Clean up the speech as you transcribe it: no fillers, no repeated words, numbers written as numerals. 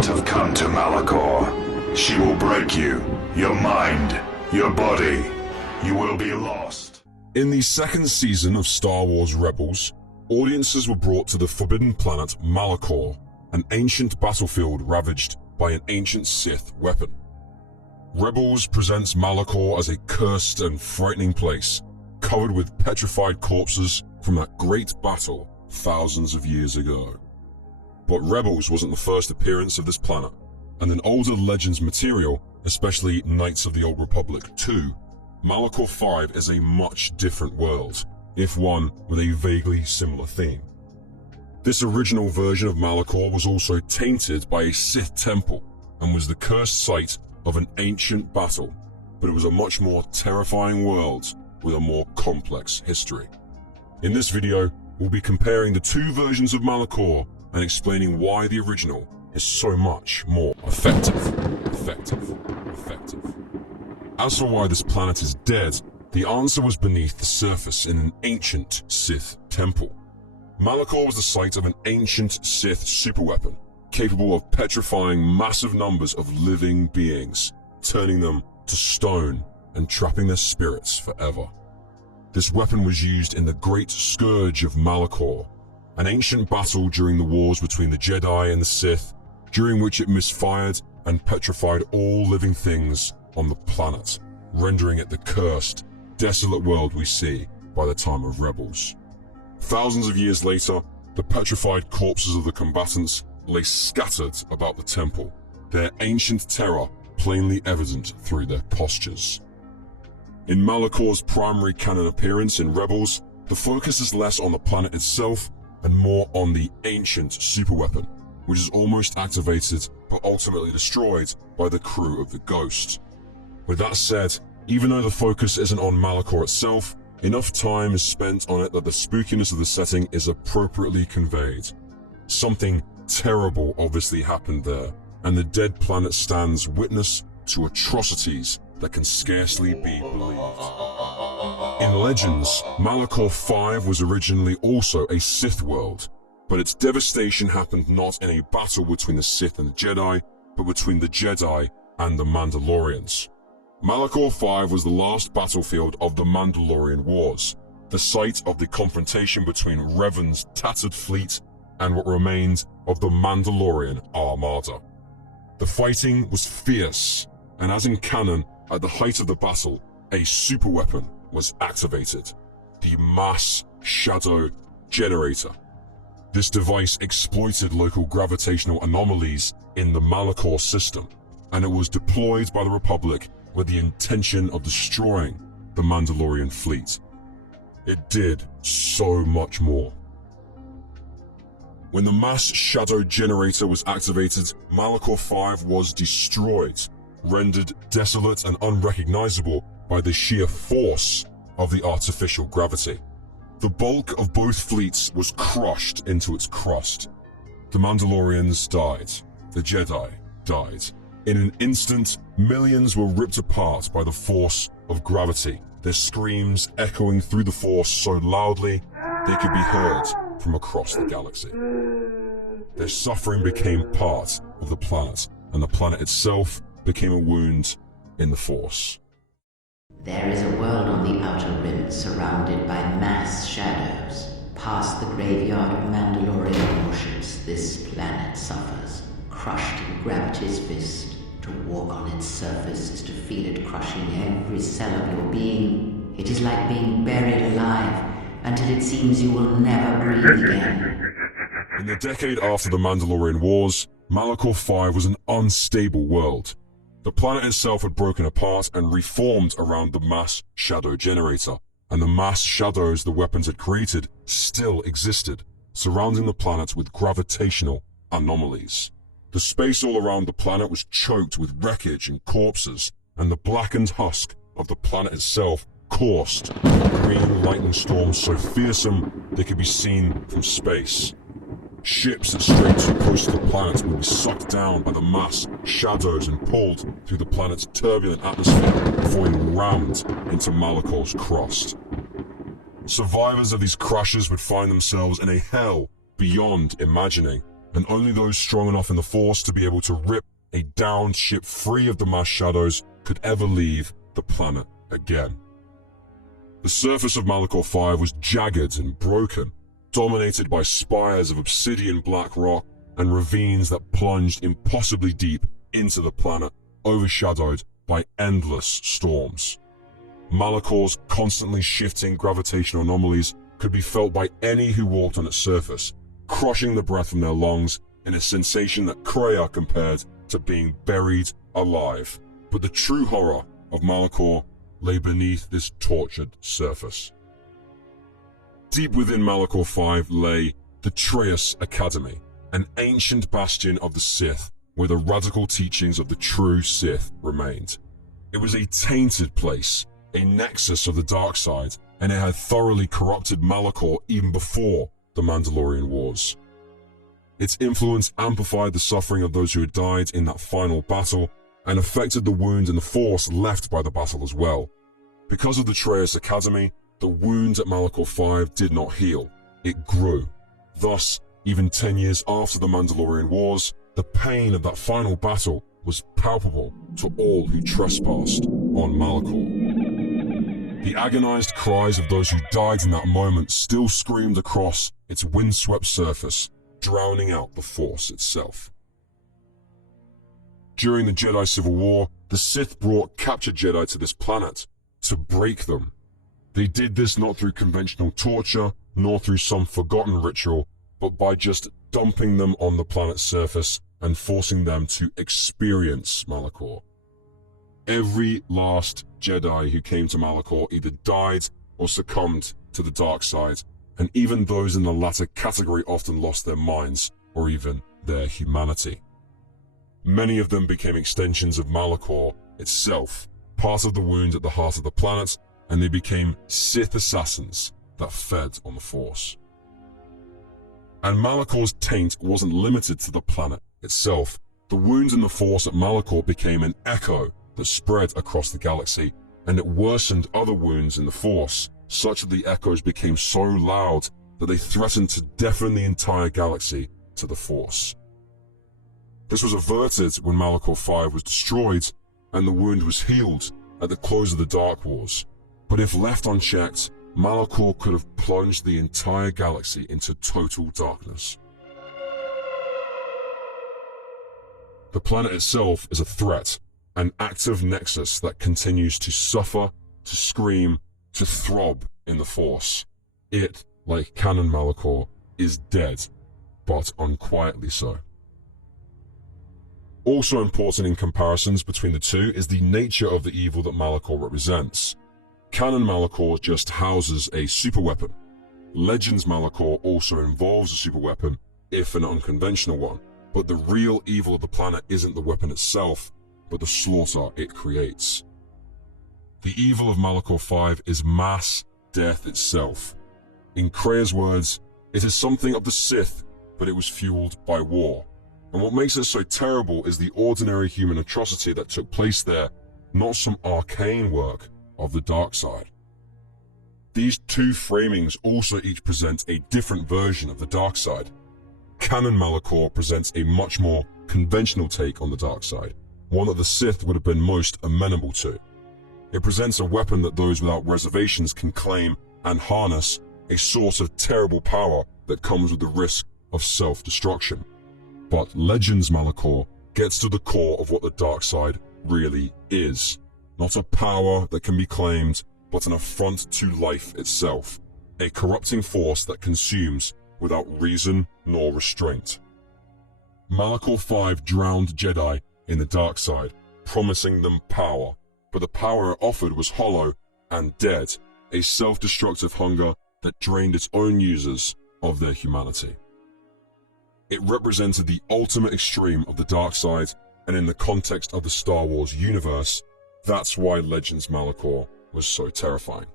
not have come to Malachor. She will break you, your mind, your body. You will be lost. In the second season of Star Wars Rebels, audiences were brought to the forbidden planet Malachor, an ancient battlefield ravaged by an ancient Sith weapon. Rebels presents Malachor as a cursed and frightening place, covered with petrified corpses from that great battle thousands of years ago. But Rebels wasn't the first appearance of this planet, and in older Legends material, especially Knights of the Old Republic 2, Malachor 5 is a much different world, if one with a vaguely similar theme. This original version of Malachor was also tainted by a Sith temple, and was the cursed site of an ancient battle, but it was a much more terrifying world with a more complex history. In this video, we'll be comparing the two versions of Malachor and explaining why the original is so much more effective. As for why this planet is dead, the answer was beneath the surface in an ancient Sith temple. Malachor was the site of an ancient Sith superweapon, capable of petrifying massive numbers of living beings, turning them to stone and trapping their spirits forever. This weapon was used in the Great Scourge of Malachor, an ancient battle during the wars between the Jedi and the Sith, during which it misfired and petrified all living things on the planet, rendering it the cursed, desolate world we see by the time of Rebels. Thousands of years later, the petrified corpses of the combatants lay scattered about the temple, their ancient terror plainly evident through their postures. In Malachor's primary canon appearance in Rebels, the focus is less on the planet itself and more on the ancient superweapon, which is almost activated but ultimately destroyed by the crew of the Ghost. With that said, even though the focus isn't on Malachor itself, enough time is spent on it that the spookiness of the setting is appropriately conveyed. Something terrible obviously happened there, and the dead planet stands witness to atrocities that can scarcely be believed. In Legends, Malachor 5 was originally also a Sith world, but its devastation happened not in a battle between the Sith and the Jedi, but between the Jedi and the Mandalorians. Malachor 5 was the last battlefield of the Mandalorian Wars, the site of the confrontation between Revan's tattered fleet and what remained of the Mandalorian Armada. The fighting was fierce, and as in canon, at the height of the battle, a superweapon was activated, the Mass Shadow Generator. This device exploited local gravitational anomalies in the Malachor system, and it was deployed by the Republic with the intention of destroying the Mandalorian fleet. It did so much more. When the Mass Shadow Generator was activated, Malachor 5 was destroyed, rendered desolate and unrecognizable by the sheer force of the artificial gravity. The bulk of both fleets was crushed into its crust. The Mandalorians died. The Jedi died. In an instant, millions were ripped apart by the force of gravity, their screams echoing through the Force so loudly they could be heard from across the galaxy. Their suffering became part of the planet, and the planet itself became a wound in the Force. There is a world on the outer rim surrounded by mass shadows. Past the graveyard of Mandalorian warships, this planet suffers, crushed in gravity's fist. To walk on its surface is to feel it crushing every cell of your being. It is like being buried alive until it seems you will never breathe again. In the decade after the Mandalorian Wars, Malachor 5 was an unstable world. The planet itself had broken apart and reformed around the Mass Shadow Generator, and the mass shadows the weapons had created still existed, surrounding the planet with gravitational anomalies. The space all around the planet was choked with wreckage and corpses, and the blackened husk of the planet itself coursed with green lightning storms so fearsome they could be seen from space. Ships that strayed too close to the planet would be sucked down by the mass shadows and pulled through the planet's turbulent atmosphere before being rammed into Malachor's crust. Survivors of these crashes would find themselves in a hell beyond imagining, and only those strong enough in the Force to be able to rip a downed ship free of the mass shadows could ever leave the planet again. The surface of Malachor 5 was jagged and broken, dominated by spires of obsidian black rock and ravines that plunged impossibly deep into the planet, overshadowed by endless storms. Malachor's constantly shifting gravitational anomalies could be felt by any who walked on its surface, crushing the breath from their lungs in a sensation that Kreia compared to being buried alive. But the true horror of Malachor lay beneath this tortured surface. Deep within Malachor 5 lay the Traeus Academy, an ancient bastion of the Sith where the radical teachings of the true Sith remained. It was a tainted place, a nexus of the dark side, and it had thoroughly corrupted Malachor even before the Mandalorian Wars. Its influence amplified the suffering of those who had died in that final battle and affected the wound and the Force left by the battle as well. Because of the Traeus Academy, the wound at Malachor 5 did not heal, it grew. Thus, even 10 years after the Mandalorian Wars, the pain of that final battle was palpable to all who trespassed on Malachor. The agonized cries of those who died in that moment still screamed across its windswept surface, drowning out the Force itself. During the Jedi Civil War, the Sith brought captured Jedi to this planet to break them. They did this not through conventional torture, nor through some forgotten ritual, but by just dumping them on the planet's surface and forcing them to experience Malachor. Every last Jedi who came to Malachor either died or succumbed to the dark side, and even those in the latter category often lost their minds or even their humanity. Many of them became extensions of Malachor itself, part of the wound at the heart of the planet, and they became Sith assassins that fed on the Force. And Malachor's taint wasn't limited to the planet itself. The wound in the Force at Malachor became an echo that spread across the galaxy, and it worsened other wounds in the Force, such that the echoes became so loud that they threatened to deafen the entire galaxy to the Force. This was averted when Malachor 5 was destroyed and the wound was healed at the close of the Dark Wars. But if left unchecked, Malachor could have plunged the entire galaxy into total darkness. The planet itself is a threat, an active nexus that continues to suffer, to scream, to throb in the Force. It, like Canon Malachor, is dead, but unquietly so. Also important in comparisons between the two is the nature of the evil that Malachor represents. Canon Malachor just houses a superweapon. Legends Malachor also involves a superweapon, if an unconventional one, but the real evil of the planet isn't the weapon itself, but the slaughter it creates. The evil of Malachor 5 is mass death itself. In Kreia's words, it is something of the Sith, but it was fueled by war. And what makes it so terrible is the ordinary human atrocity that took place there, not some arcane work of the dark side. These two framings also each present a different version of the dark side. Canon Malachor presents a much more conventional take on the dark side, one that the Sith would have been most amenable to. It presents a weapon that those without reservations can claim and harness, a source of terrible power that comes with the risk of self-destruction. But Legends Malachor gets to the core of what the dark side really is. Not a power that can be claimed, but an affront to life itself, a corrupting force that consumes without reason nor restraint. Malachor 5 drowned Jedi in the dark side, promising them power, but the power it offered was hollow and dead, a self-destructive hunger that drained its own users of their humanity. It represented the ultimate extreme of the dark side, and in the context of the Star Wars universe, that's why Legends Malachor was so terrifying.